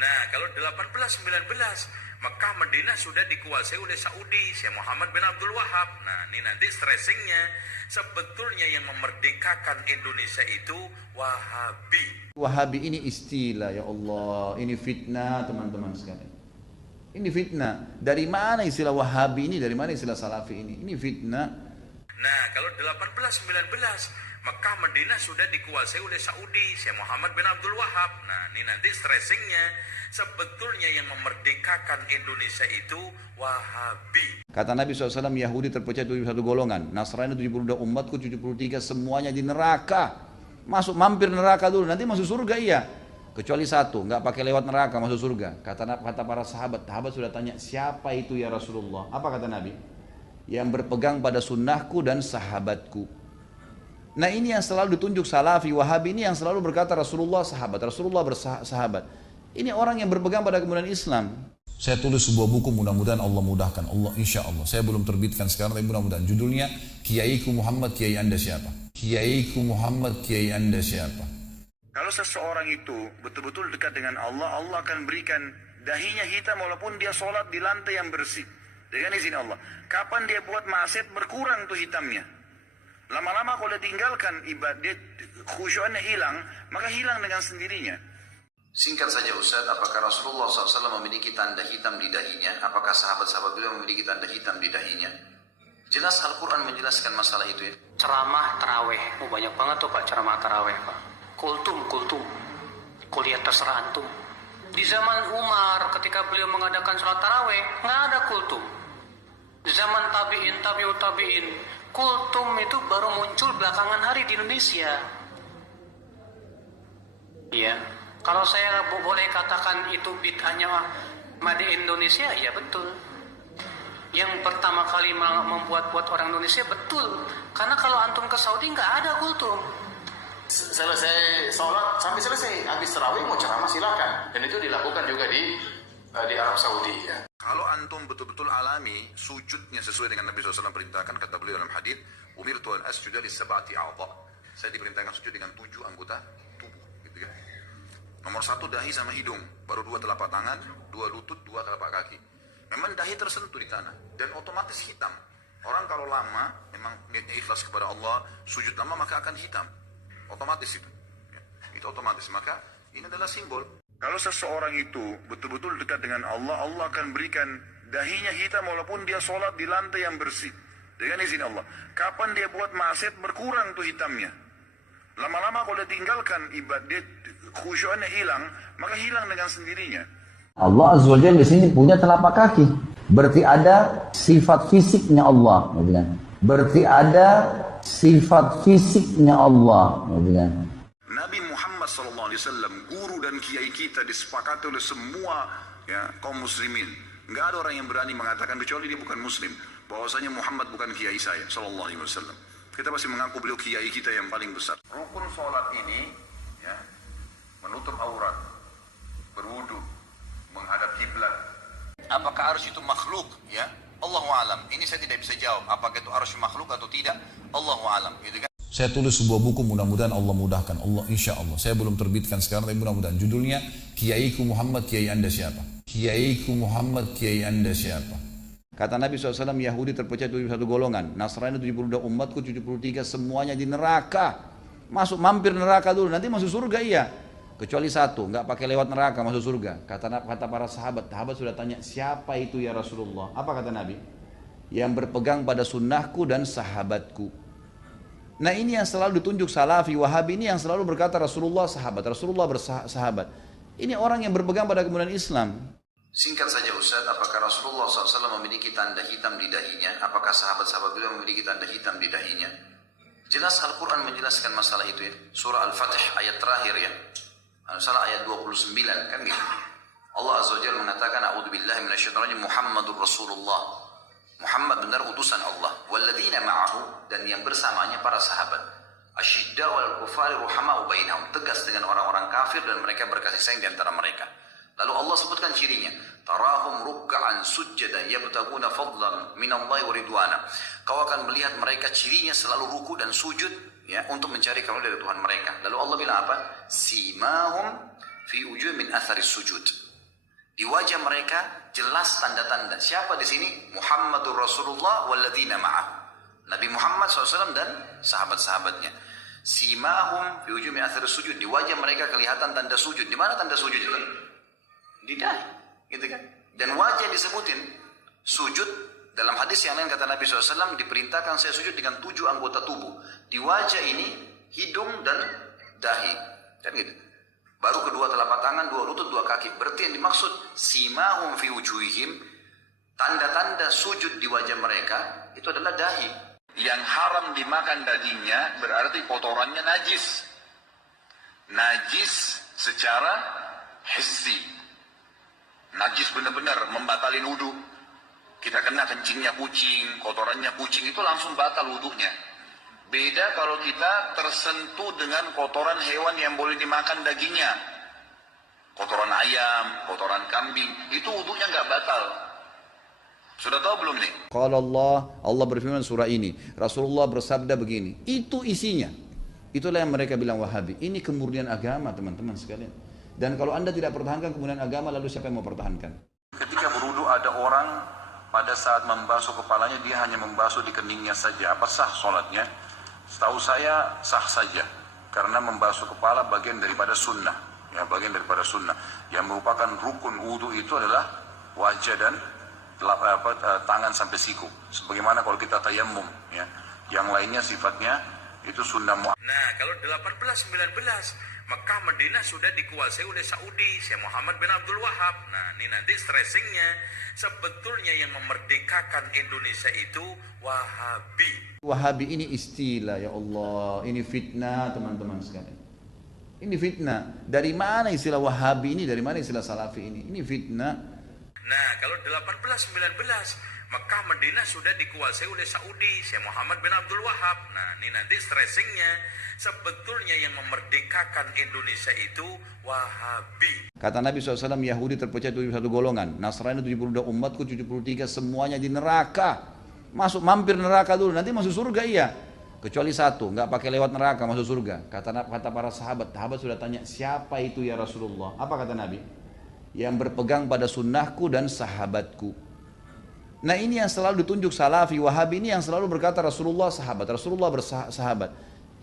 Nah, kalau 18-19 Mekah Madinah sudah dikuasai oleh Saudi, Syekh Muhammad bin Abdul Wahab. Nah, ini nanti stressingnya. Sebetulnya yang memerdekakan Indonesia itu Wahabi. Wahabi ini istilah, ya Allah, ini fitnah teman-teman sekalian. Ini fitnah. Dari mana istilah Wahabi ini? Dari mana istilah Salafi ini? Ini fitnah. Nah, kalau 18-19 Mekah Madinah sudah dikuasai oleh Saudi, Syekh Muhammad bin Abdul Wahab. Nah, ini nanti stressingnya. Sebetulnya yang memerdekakan Indonesia itu Wahabi. Kata Nabi SAW, Yahudi terpecah 71 golongan, Nasrani 72, umatku 73, semuanya di neraka. Masuk mampir neraka dulu, nanti masuk surga iya. Kecuali satu, nggak pakai lewat neraka masuk surga. Kata para sahabat sudah tanya, siapa itu ya Rasulullah? Apa kata Nabi? Yang berpegang pada sunnahku dan sahabatku. Nah, ini yang selalu ditunjuk Salafi, Wahabi ini yang selalu berkata Rasulullah sahabat, Rasulullah bersahabat. Ini orang yang berpegang pada kemudian Islam. Saya tulis sebuah buku, mudah-mudahan Allah mudahkan. Allah, insya Allah. Saya belum terbitkan sekarang, tapi mudah-mudahan. Judulnya, Kiaiku Muhammad, Kiai Anda siapa? Kiaiku Muhammad, Kiai Anda siapa? Kalau seseorang itu betul-betul dekat dengan Allah, Allah akan berikan dahinya hitam walaupun dia sholat di lantai yang bersih. Dengan izin Allah. Kapan dia buat maksiat, berkurang tuh hitamnya. Lama-lama kalau dia tinggalkan ibadah, khusyuknya hilang, maka hilang dengan sendirinya. Singkat saja Ustaz, apakah Rasulullah SAW memiliki tanda hitam di dahinya? Apakah sahabat-sahabat beliau memiliki tanda hitam di dahinya? Jelas Al-Quran menjelaskan masalah itu ya. Ceramah taraweh, banyak banget tuh Pak ceramah taraweh Pak. Kultum, kuliah terserah antum. Di zaman Umar ketika beliau mengadakan sholat taraweh, nggak ada kultum. Zaman tabi'in, tabi'ut tabi'in, kultum itu baru muncul belakangan hari di Indonesia. Iya. Kalau saya boleh katakan itu bid'ahnya Made Indonesia, ya betul. Yang pertama kali membuat orang Indonesia, betul. Karena kalau antum ke Saudi nggak ada kultum. Selesai sholat sampai selesai, habis tarawih mau ceramah silakan. Dan itu dilakukan juga di Arab Saudi ya. Kalau antum betul-betul alami sujudnya sesuai dengan Nabi SAW perintahkan, kata beliau dalam hadis, umirtu an asjuda li sab'ati a'dha. Saya diperintahkan sujud dengan 7 anggota tubuh, gitu ya. Nomor 1 dahi sama hidung, baru 2 telapak tangan, 2 lutut, 2 telapak kaki. Memang dahi tersentuh di tanah dan otomatis hitam. Orang kalau lama memang niatnya ikhlas kepada Allah, sujud lama maka akan hitam. Otomatis itu. Ya, itu otomatis, maka ini adalah simbol. Kalau seseorang itu betul-betul dekat dengan Allah, Allah akan berikan dahinya hitam walaupun dia sholat di lantai yang bersih. Dengan izin Allah. Kapan dia buat maksiat, berkurang tuh hitamnya. Lama-lama kalau dia tinggalkan ibadah, khusyuknya hilang, maka hilang dengan sendirinya. Allah Azza wa Jalla di sini punya telapak kaki. Berarti ada sifat fisiknya Allah. Berarti ada sifat fisiknya Allah. Nabi Muhammad SAW, guru dan kiai kita, disepakati oleh semua ya, kaum muslimin. Nggak ada orang yang berani mengatakan, kecuali dia bukan muslim, bahwasanya Muhammad bukan kiai saya SAW. Kita pasti mengaku beliau kiai kita yang paling besar. Rukun sholat ini ya, menutup aurat, berwudu, menghadap kiblat. Apakah arsy itu makhluk? Ya, Allahu a'lam. Ini saya tidak bisa jawab. Apakah itu arsy makhluk atau tidak? Allahu a'lam. Gitu kan? Saya tulis sebuah buku, mudah-mudahan Allah mudahkan. Allah, insya Allah. Saya belum terbitkan sekarang, tapi mudah-mudahan. Judulnya, Kiaiku Muhammad, Kiai Anda siapa? Kiaiku Muhammad, Kiai Anda siapa? Kata Nabi SAW, Yahudi terpecah 71 golongan, Nasrani 72, umatku 73, semuanya di neraka. Masuk mampir neraka dulu, nanti masuk surga iya. Kecuali satu, nggak pakai lewat neraka masuk surga. Kata para sahabat sudah tanya, siapa itu ya Rasulullah? Apa kata Nabi? Yang berpegang pada sunnahku dan sahabatku. Nah, ini yang selalu ditunjuk Salafi, Wahabi ini yang selalu berkata Rasulullah sahabat, Rasulullah bersahabat. Ini orang yang berpegang pada kemudian Islam. Singkat saja Ustaz, apakah Rasulullah SAW memiliki tanda hitam di dahinya? Apakah sahabat-sahabat beliau memiliki tanda hitam di dahinya? Jelas Al-Quran menjelaskan masalah itu ya. Surah Al-Fatih ayat terakhir ya. Salah ayat 29 kan gitu. Allah Azza wa Jalla mengatakan, a'udzubillahi minasyaitonir rajim, Muhammadur Rasulullah. Muhammad benar utusan Allah. Walladzina ma'ahu, dan yang bersamanya para sahabat. Asyidda wal kufari ruhama'u bainahum, tegas dengan orang-orang kafir dan mereka berkasih sayang di antara mereka. Lalu Allah sebutkan cirinya, tarahum ruk'an sujjadan yabtaguna fadlan minallahi wa ridwana. Kau akan melihat mereka cirinya selalu ruku dan sujud ya, untuk mencari karunia dari Tuhan mereka. Lalu Allah bilang apa? Simahum fi wujuh min atharis sujud. Di wajah mereka jelas tanda-tanda. Siapa di sini? Muhammadur Rasulullah walladzina ma'ahu. Nabi Muhammad SAW dan sahabat-sahabatnya. Simahum fi ujumi athar sujud. Di wajah mereka kelihatan tanda sujud. Di mana tanda sujud itu? Di dahi, gitu kan? Dan wajah disebutin sujud. Dalam hadis yang lain kata Nabi SAW, diperintahkan saya sujud dengan 7 anggota tubuh. Di wajah ini hidung dan dahi, kan gitu. Baru kedua telapak tangan, 2 lutut, 2 kaki. Berarti yang dimaksud simahum fi wujuhihim, tanda-tanda sujud di wajah mereka itu adalah dahi. Yang haram dimakan dagingnya berarti kotorannya najis. Najis secara hissi. Najis benar-benar membatalin wudu. Kita kena kencingnya kucing, kotorannya kucing, itu langsung batal wudunya. Beda kalau kita tersentuh dengan kotoran hewan yang boleh dimakan dagingnya. Kotoran ayam, kotoran kambing, itu wudunya nggak batal. Sudah tahu belum nih? Qala Allah berfirman surah ini. Rasulullah bersabda begini. Itu isinya. Itulah yang mereka bilang Wahabi. Ini kemurnian agama, teman-teman sekalian. Dan kalau Anda tidak pertahankan kemurnian agama, lalu siapa yang mau pertahankan? Ketika berwudu ada orang pada saat membasuh kepalanya dia hanya membasuh di keningnya saja. Apa sah sholatnya? Setahu saya sah saja. Karena membasuh kepala bagian daripada sunnah. Ya, bagian daripada sunnah. Yang merupakan rukun wudu itu adalah wajah dan tangan sampai siku. Sebagaimana kalau kita tayammum, ya. Yang lainnya sifatnya itu sunnah muakkad. Nah, kalau 18-19 Mekah Madinah sudah dikuasai oleh Saudi, Syekh Muhammad bin Abdul Wahab. Nah, ini nanti stressingnya sebetulnya yang memerdekakan Indonesia itu Wahabi. Wahabi ini istilah, ya Allah. Ini fitnah, teman-teman sekalian. Ini fitnah. Dari mana istilah Wahabi ini? Dari mana istilah Salafi ini? Ini fitnah. Nah, kalau 18-19 Mekah Madinah sudah dikuasai oleh Saudi, Syekh Muhammad bin Abdul Wahab. Nah, ini nanti stressingnya sebetulnya yang memerdekakan Indonesia itu Wahabi. Kata Nabi SAW, Yahudi terpecah 71 golongan, Nasrani 72, umatku 73, semuanya di neraka. Masuk mampir neraka dulu, nanti masuk surga iya. Kecuali satu, nggak pakai lewat neraka masuk surga. Kata para sahabat sudah tanya, siapa itu ya Rasulullah? Apa kata Nabi? Yang berpegang pada sunnahku dan sahabatku. Nah, ini yang selalu ditunjuk Salafi, Wahabi ini yang selalu berkata Rasulullah bersahabat.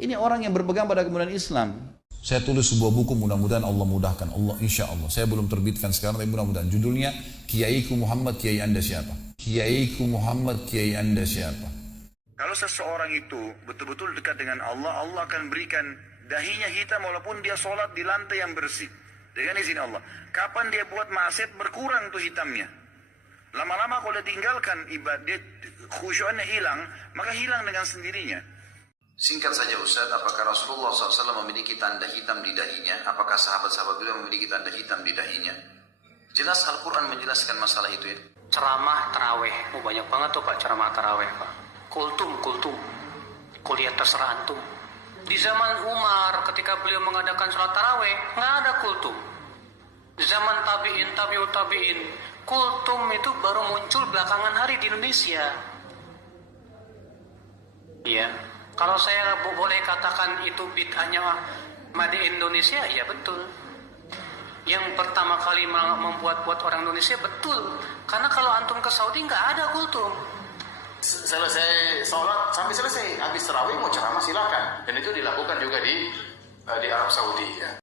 Ini orang yang berpegang pada kemudian Islam. Saya tulis sebuah buku, mudah-mudahan Allah mudahkan. Insya Allah. Saya belum terbitkan sekarang, tapi mudah-mudahan. Judulnya, Kiaiku Muhammad, Kiai Anda siapa? Kiaiku Muhammad, Kiai Anda siapa? Kalau seseorang itu betul-betul dekat dengan Allah, Allah akan berikan dahinya hitam walaupun dia sholat di lantai yang bersih. Dengan izin Allah. Kapan dia buat maksiat berkurang tuh hitamnya. Lama-lama kalau dia tinggalkan ibadah, khusyuknya hilang, maka hilang dengan sendirinya. Singkat saja Ustaz, apakah Rasulullah SAW memiliki tanda hitam di dahinya? Apakah sahabat-sahabat beliau memiliki tanda hitam di dahinya? Jelas Al-Quran menjelaskan masalah itu ya. Ceramah taraweh, banyak banget tuh Pak ceramah taraweh Pak. Kultum, kuliah terserah antum. Di zaman Umar ketika beliau mengadakan sholat taraweh, nggak ada kultum. Di zaman tabi'in, tabi'in, kultum itu baru muncul belakangan hari di Indonesia. Iya. Kalau saya boleh katakan itu bid'ahnya Made Indonesia, ya betul. Yang pertama kali membuat orang Indonesia, betul. Karena kalau antum ke Saudi nggak ada kultum. Selesai sholat sampai selesai, habis tarawih mau ceramah silakan. Dan itu dilakukan juga di Arab Saudi ya.